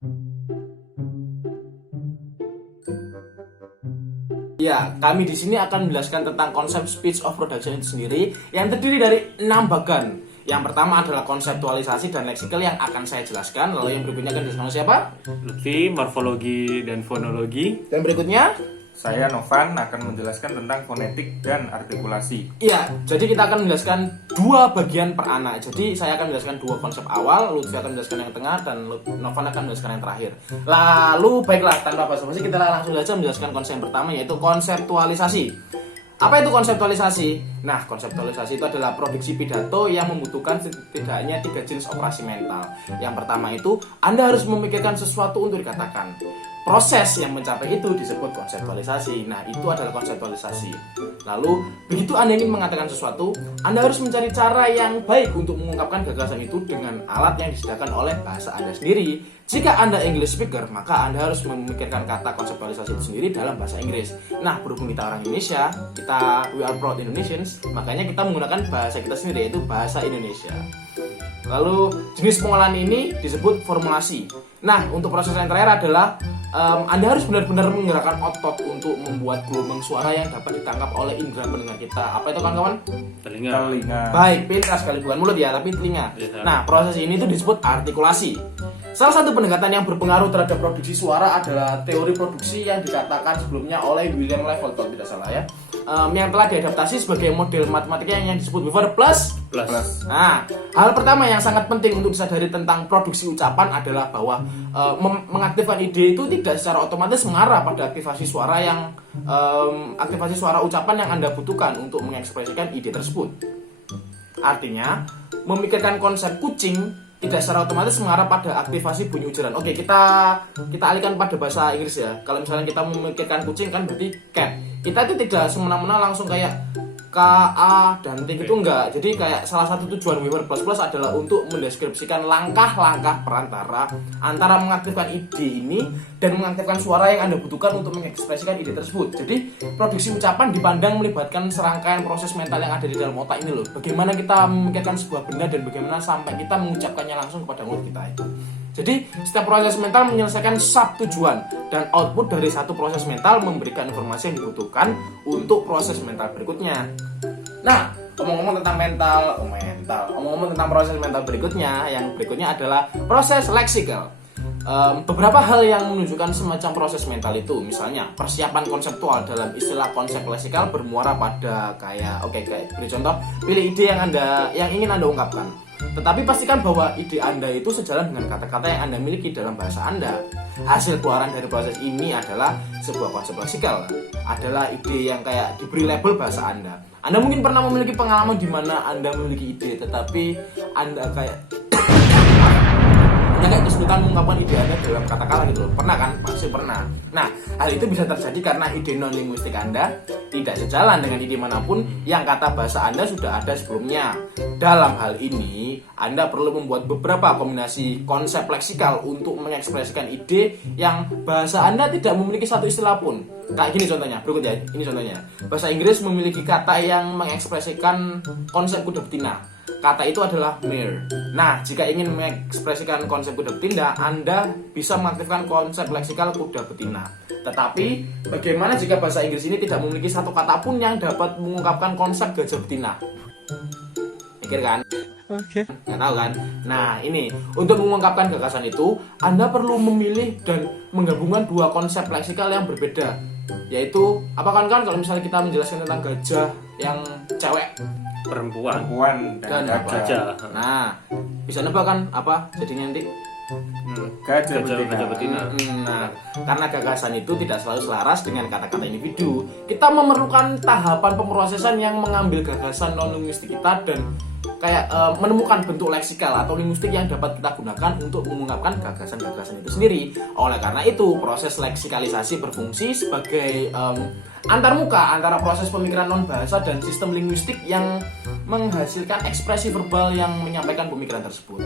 Ya, kami di sini akan menjelaskan tentang konsep speech of production itu sendiri yang terdiri dari 6 bagian. Yang pertama adalah konseptualisasi dan leksikal yang akan saya jelaskan. Lalu yang berikutnya akan dijelaskan oleh siapa? Lutfi, morfologi dan fonologi. Dan berikutnya? Saya Novan akan menjelaskan tentang fonetik dan artikulasi. Iya, jadi kita akan menjelaskan 2 bagian per anak. Jadi saya akan menjelaskan 2 konsep awal, Lutfi akan menjelaskan yang tengah, dan Novan akan menjelaskan yang terakhir. Lalu baiklah, tanpa basa-basi kita langsung saja menjelaskan konsep yang pertama, yaitu konseptualisasi. Apa itu konseptualisasi? Nah, konseptualisasi itu adalah produksi pidato yang membutuhkan setidaknya 3 jenis operasi mental. Yang pertama itu, Anda harus memikirkan sesuatu untuk dikatakan. Proses yang mencapai itu disebut konseptualisasi. Nah, itu adalah konseptualisasi. Lalu, begitu Anda ingin mengatakan sesuatu, Anda harus mencari cara yang baik untuk mengungkapkan gagasan itu dengan alat yang disediakan oleh bahasa Anda sendiri. Jika Anda English speaker, maka Anda harus memikirkan kata konseptualisasi itu sendiri dalam bahasa Inggris. Nah, berhubung kita orang Indonesia, we are proud Indonesians, makanya kita menggunakan bahasa kita sendiri, yaitu bahasa Indonesia. Lalu, jenis pengolahan ini disebut formulasi. Nah, untuk proses yang terakhir adalah Anda harus benar-benar menggerakkan otot untuk membuat gelombang suara yang dapat ditangkap oleh indera pendengar kita. Apa itu kawan-kawan? Telinga. Baik, pintar sekali, bukan mulut ya, tapi telinga. Ya. Nah, proses ini tuh disebut artikulasi. Salah satu pendekatan yang berpengaruh terhadap produksi suara adalah teori produksi yang dikatakan sebelumnya oleh William Leventhal, tidak salah ya, yang telah diadaptasi sebagai model matematika yang disebut Weaver plus. Nah, hal pertama yang sangat penting untuk disadari tentang produksi ucapan adalah bahwa mengaktifkan ide itu tidak secara otomatis mengarah pada aktivasi suara ucapan yang Anda butuhkan untuk mengekspresikan ide tersebut. Artinya, memikirkan konsep kucing tidak secara otomatis mengarah pada aktivasi bunyi ujaran. Oke, kita alihkan pada bahasa Inggris ya. Kalau misalnya kita memikirkan kucing kan berarti cat. Kita itu tidak semena-mena langsung kayak K, A, dan T itu enggak. Jadi kayak salah satu tujuan Weaver Plus Plus adalah untuk mendeskripsikan langkah-langkah perantara antara mengaktifkan ide ini dan mengaktifkan suara yang Anda butuhkan untuk mengekspresikan ide tersebut. Jadi produksi ucapan dipandang melibatkan serangkaian proses mental yang ada di dalam otak ini loh. Bagaimana kita memikirkan sebuah benda dan bagaimana sampai kita mengucapkannya langsung kepada mulut kita itu. Jadi setiap proses mental menyelesaikan sub tujuan dan output dari satu proses mental memberikan informasi yang dibutuhkan untuk proses mental berikutnya. Nah, ngomong-ngomong tentang ngomong-ngomong tentang proses mental berikutnya, yang berikutnya adalah proses leksikal. Beberapa hal yang menunjukkan semacam proses mental itu, misalnya persiapan konseptual dalam istilah konsep leksikal bermuara pada kayak beri contoh, pilih ide yang ingin Anda ungkapkan. Tetapi pastikan bahwa ide Anda itu sejalan dengan kata-kata yang Anda miliki dalam bahasa Anda. Hasil keluaran dari proses ini adalah sebuah konsep leksikal, adalah ide yang kayak diberi label bahasa Anda. Anda mungkin pernah memiliki pengalaman di mana Anda memiliki ide, tetapi Anda kayak kesulitan mengungkapkan ide Anda dalam kata-kata gitu loh. Pernah kan? Pasti pernah. Nah, hal itu bisa terjadi karena ide non-linguistik Anda tidak sejalan dengan ide manapun yang kata bahasa Anda sudah ada sebelumnya. Dalam hal ini, Anda perlu membuat beberapa kombinasi konsep leksikal untuk mengekspresikan ide yang bahasa Anda tidak memiliki satu istilah pun. Kayak gini contohnya, berikut ya, ini contohnya. Bahasa Inggris memiliki kata yang mengekspresikan konsep kuda betina. Kata itu adalah mare. Nah, jika ingin mengekspresikan konsep kuda betina, Anda bisa mengaktifkan konsep leksikal kuda betina. Tetapi, bagaimana jika bahasa Inggris ini tidak memiliki satu kata pun yang dapat mengungkapkan konsep gajah betina? Mikir kan? Oke. Nggak tahu kan? Nah, ini untuk mengungkapkan gagasan itu, Anda perlu memilih dan menggabungkan 2 konsep leksikal yang berbeda. Yaitu, apa kan kalau misalnya kita menjelaskan tentang gajah yang cewek, Perempuan dan gajah. Nah, bisa nebak kan apa jadinya nanti? Gajah betina. Nah, karena gagasan itu tidak selalu selaras dengan kata-kata individu, kita memerlukan tahapan pemrosesan yang mengambil gagasan non-linguistik kita dan kayak menemukan bentuk leksikal atau linguistik yang dapat kita gunakan untuk mengungkapkan gagasan-gagasan itu sendiri. Oleh karena itu, proses leksikalisasi berfungsi sebagai antarmuka antara proses pemikiran non-bahasa dan sistem linguistik yang menghasilkan ekspresi verbal yang menyampaikan pemikiran tersebut.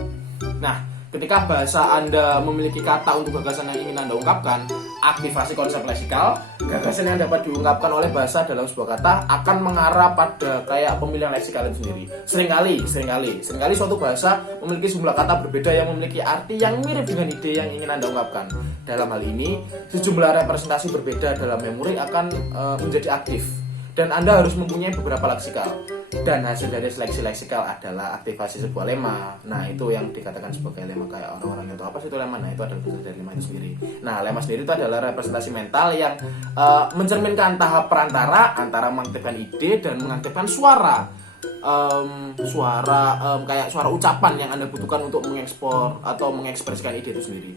Nah, Ketika bahasa Anda memiliki kata untuk gagasan yang ingin Anda ungkapkan, aktivasi konsep leksikal, gagasan yang dapat diungkapkan oleh bahasa dalam sebuah kata akan mengarah pada kayak pemilihan leksikal itu sendiri. Seringkali suatu bahasa memiliki sejumlah kata berbeda yang memiliki arti yang mirip dengan ide yang ingin Anda ungkapkan. Dalam hal ini, sejumlah representasi berbeda dalam memori akan menjadi aktif. Dan Anda harus mempunyai beberapa leksikal. Dan hasil dari seleksi leksikal adalah aktivasi sebuah lema. Nah, itu yang dikatakan sebagai lema. Kayak orang-orang itu apa sih itu lema? Nah, itu adalah bentuk dari lema itu sendiri. Nah, lema sendiri itu adalah representasi mental yang mencerminkan tahap perantara antara mengaktifkan ide dan mengaktifkan suara. Kayak suara ucapan yang Anda butuhkan untuk mengekspor atau mengekspresikan ide itu sendiri.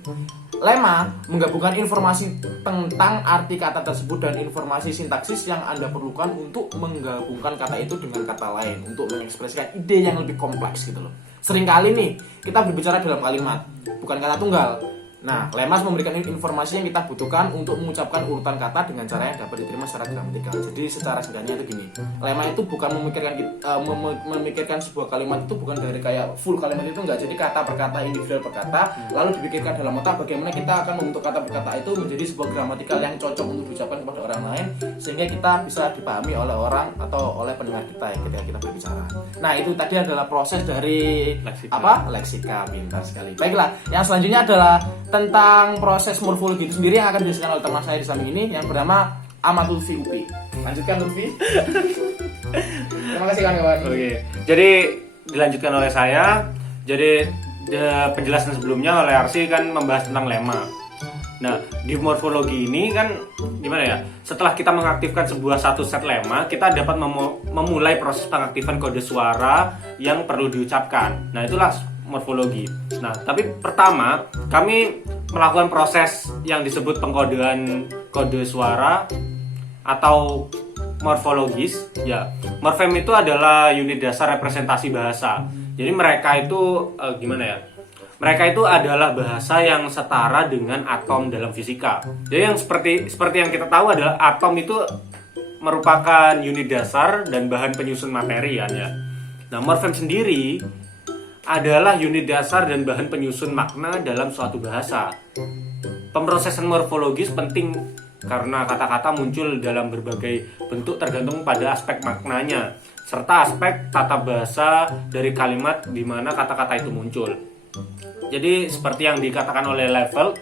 Lema menggabungkan informasi tentang arti kata tersebut dan informasi sintaksis yang Anda perlukan untuk menggabungkan kata itu dengan kata lain untuk mengekspresikan ide yang lebih kompleks gitu loh. Seringkali nih kita berbicara dalam kalimat, bukan kata tunggal. Nah, lema memberikan informasi yang kita butuhkan untuk mengucapkan urutan kata dengan cara yang dapat diterima secara gramatikal. Jadi secara singkatnya itu gini, lema itu bukan memikirkan sebuah kalimat itu bukan dari kayak full kalimat itu enggak. Jadi kata per kata, individual per kata, lalu dipikirkan dalam otak bagaimana kita akan membentuk kata per kata itu menjadi sebuah gramatikal yang cocok untuk diucapkan kepada orang lain sehingga kita bisa dipahami oleh orang atau oleh pendengar kita ya ketika kita berbicara. Nah, itu tadi adalah proses dari leksika. Pintar sekali. Baiklah, yang selanjutnya adalah tentang proses morfologi itu sendiri yang akan dijelaskan oleh teman saya di samping ini yang bernama Ahmad Lutfi UPI. Lanjutkan Lutfi. Terima kasih kawan-kawan. Oke. Jadi dilanjutkan oleh saya. Jadi penjelasan sebelumnya oleh Arsi kan membahas tentang lema. Nah, di morfologi ini kan gimana ya? Setelah kita mengaktifkan satu set lema, kita dapat memulai proses pengaktifan kode suara yang perlu diucapkan. Nah, itulah morfologi. Nah, tapi pertama kami melakukan proses yang disebut pengkodean kode suara atau morfologis. Ya, morfem itu adalah unit dasar representasi bahasa. Jadi mereka itu gimana ya? Mereka itu adalah bahasa yang setara dengan atom dalam fisika. Jadi yang seperti yang kita tahu adalah atom itu merupakan unit dasar dan bahan penyusun materi ya. Nah, morfem sendiri adalah unit dasar dan bahan penyusun makna dalam suatu bahasa. Pemrosesan morfologis penting karena kata-kata muncul dalam berbagai bentuk tergantung pada aspek maknanya serta aspek tata bahasa dari kalimat di mana kata-kata itu muncul. Jadi seperti yang dikatakan oleh level.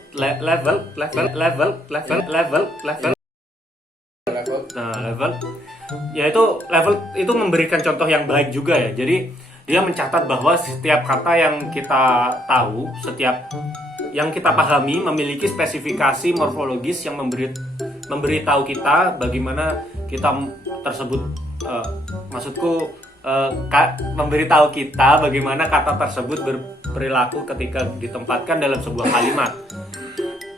Nah, level yaitu level itu memberikan contoh yang baik juga ya. Jadi dia mencatat bahwa setiap kata yang kita tahu, setiap yang kita pahami memiliki spesifikasi morfologis yang memberitahu kita bagaimana kita tersebut memberitahu kita bagaimana kata tersebut berperilaku ketika ditempatkan dalam sebuah kalimat.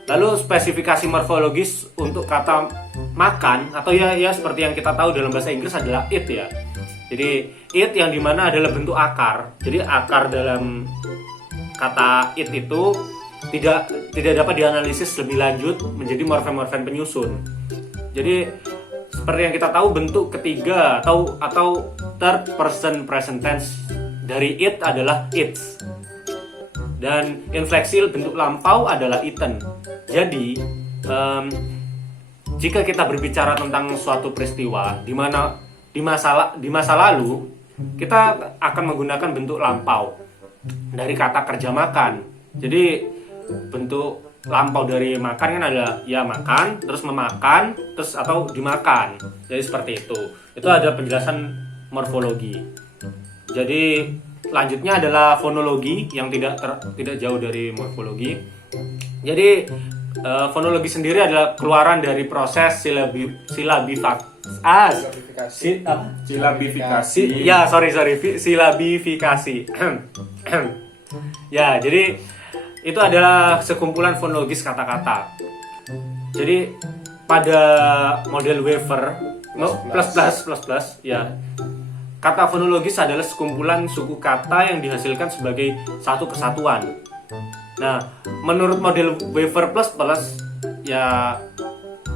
Lalu spesifikasi morfologis untuk kata makan atau ya seperti yang kita tahu dalam bahasa Inggris adalah eat ya. Jadi it yang dimana adalah bentuk akar. Jadi akar dalam kata it itu tidak dapat dianalisis lebih lanjut menjadi morfem-morfem penyusun. Jadi seperti yang kita tahu bentuk ketiga atau third person present tense dari it adalah its. Dan infleksi bentuk lampau adalah eaten. Jadi jika kita berbicara tentang suatu peristiwa di mana di masa lalu kita akan menggunakan bentuk lampau dari kata kerja makan. Jadi bentuk lampau dari makan kan adalah ya makan, terus memakan, terus atau dimakan. Jadi seperti itu. Itu ada penjelasan morfologi. Jadi lanjutnya adalah fonologi yang tidak jauh dari morfologi. Jadi fonologi sendiri adalah keluaran dari proses silabifikasi. Ya, jadi itu adalah sekumpulan fonologis kata-kata. Jadi pada model Weaver plus ya, kata fonologis adalah sekumpulan suku kata yang dihasilkan sebagai satu kesatuan. Nah, menurut model Weaver plus ya,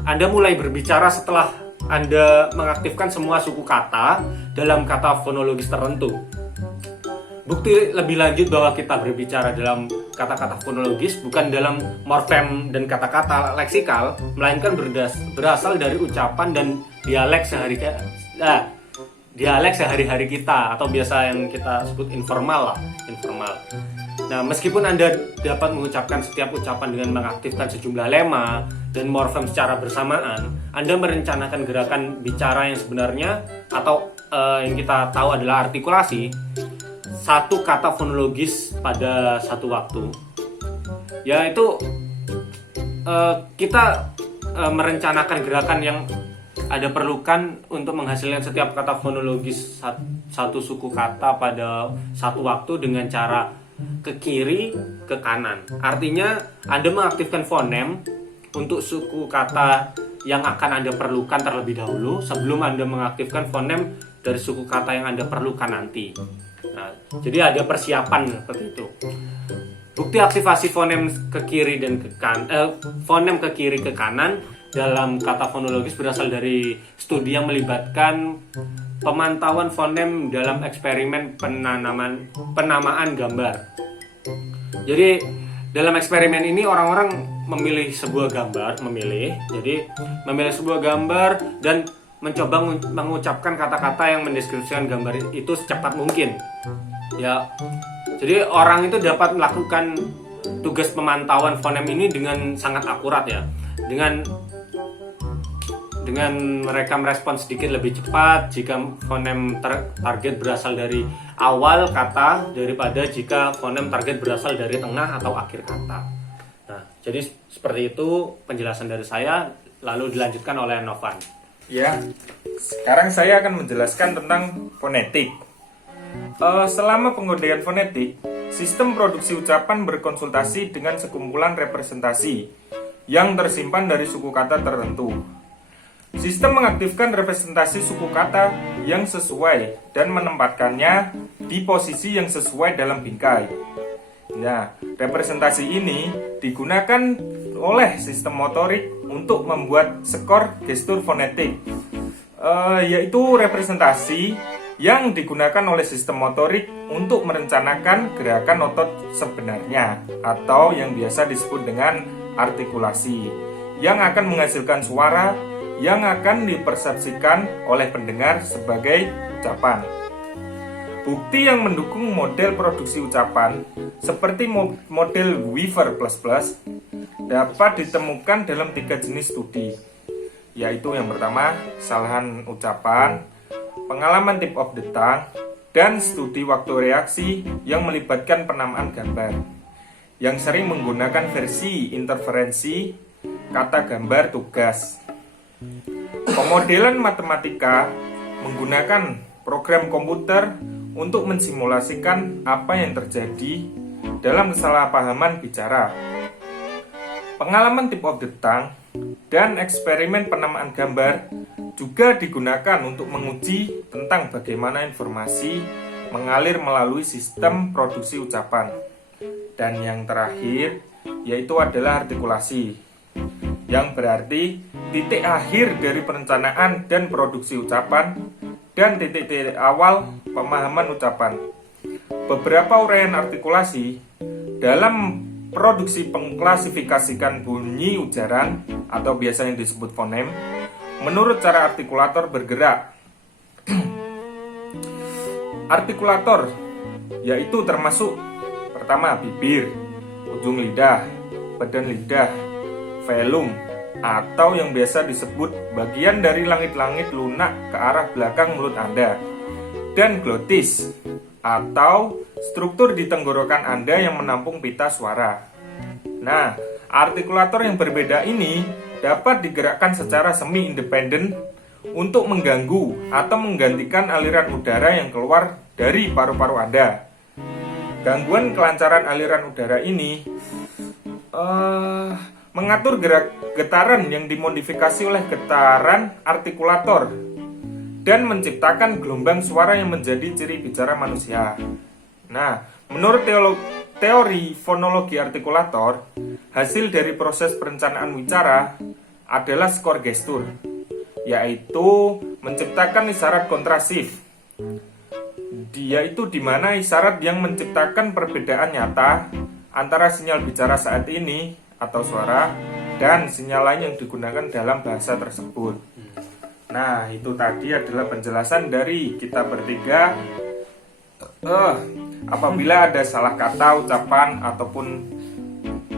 Anda mulai berbicara setelah Anda mengaktifkan semua suku kata dalam kata fonologis tertentu. Bukti lebih lanjut bahwa kita berbicara dalam kata-kata fonologis bukan dalam morfem dan kata-kata leksikal, melainkan berasal dari ucapan dan dialek sehari-hari kita, atau biasa yang kita sebut informal. Nah, meskipun Anda dapat mengucapkan setiap ucapan dengan mengaktifkan sejumlah lema dan morfem secara bersamaan, Anda merencanakan gerakan bicara yang sebenarnya atau yang kita tahu adalah artikulasi satu kata fonologis pada satu waktu. Yaitu kita merencanakan gerakan yang ada perlukan untuk menghasilkan setiap kata fonologis satu suku kata pada satu waktu dengan cara ke kiri, ke kanan. Artinya Anda mengaktifkan fonem untuk suku kata yang akan Anda perlukan terlebih dahulu sebelum Anda mengaktifkan fonem dari suku kata yang Anda perlukan nanti. Nah, jadi ada persiapan seperti itu. Bukti aktivasi fonem ke kiri dan fonem ke kiri ke kanan dalam kata fonologis berasal dari studi yang melibatkan pemantauan fonem dalam eksperimen penamaan gambar. Jadi dalam eksperimen ini orang-orang memilih sebuah gambar, memilih sebuah gambar dan mencoba mengucapkan kata-kata yang mendeskripsikan gambar itu secepat mungkin. Ya, jadi orang itu dapat melakukan tugas pemantauan fonem ini dengan sangat akurat ya. Dengan mereka merespon sedikit lebih cepat jika fonem target berasal dari awal kata daripada jika fonem target berasal dari tengah atau akhir kata. Nah, jadi seperti itu penjelasan dari saya, lalu dilanjutkan oleh Novan. Ya, sekarang saya akan menjelaskan tentang fonetik. Selama pengodaan fonetik, sistem produksi ucapan berkonsultasi dengan sekumpulan representasi yang tersimpan dari suku kata tertentu. Sistem mengaktifkan representasi suku kata yang sesuai dan menempatkannya di posisi yang sesuai dalam bingkai. Nah, representasi ini digunakan oleh sistem motorik untuk membuat skor gestur fonetik, yaitu representasi yang digunakan oleh sistem motorik untuk merencanakan gerakan otot sebenarnya atau yang biasa disebut dengan artikulasi yang akan menghasilkan suara yang akan dipersepsikan oleh pendengar sebagai ucapan. Bukti yang mendukung model produksi ucapan seperti model Weaver++ dapat ditemukan dalam 3 jenis studi, yaitu yang pertama kesalahan ucapan, pengalaman tip of the tongue, dan studi waktu reaksi yang melibatkan penamaan gambar yang sering menggunakan versi interferensi kata gambar tugas. Pemodelan matematika menggunakan program komputer untuk mensimulasikan apa yang terjadi dalam kesalahpahaman bicara. Pengalaman tip of the tongue dan eksperimen penamaan gambar juga digunakan untuk menguji tentang bagaimana informasi mengalir melalui sistem produksi ucapan. Dan yang terakhir yaitu adalah artikulasi, yang berarti titik akhir dari perencanaan dan produksi ucapan dan titik-titik awal pemahaman ucapan. Beberapa uraian artikulasi dalam produksi pengklasifikasikan bunyi ujaran atau biasanya disebut fonem menurut cara artikulator bergerak. Artikulator yaitu termasuk pertama bibir, ujung lidah, badan lidah, velum, atau yang biasa disebut bagian dari langit-langit lunak ke arah belakang mulut Anda, dan glotis atau struktur di tenggorokan Anda yang menampung pita suara. Nah, artikulator yang berbeda ini dapat digerakkan secara semi-independen untuk mengganggu atau menggantikan aliran udara yang keluar dari paru-paru Anda. Gangguan kelancaran aliran udara ini mengatur getaran yang dimodifikasi oleh getaran artikulator dan menciptakan gelombang suara yang menjadi ciri bicara manusia. Nah, menurut teori fonologi artikulator, hasil dari proses perencanaan wicara adalah skor gestur, yaitu menciptakan isyarat kontrasif, yaitu di mana isyarat yang menciptakan perbedaan nyata antara sinyal bicara saat ini atau suara dan sinyal lain yang digunakan dalam bahasa tersebut. Nah, itu tadi adalah penjelasan dari kita bertiga. Apabila ada salah kata, ucapan, ataupun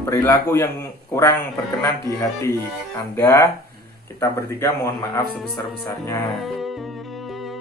perilaku yang kurang berkenan di hati Anda, kita bertiga mohon maaf sebesar-besarnya.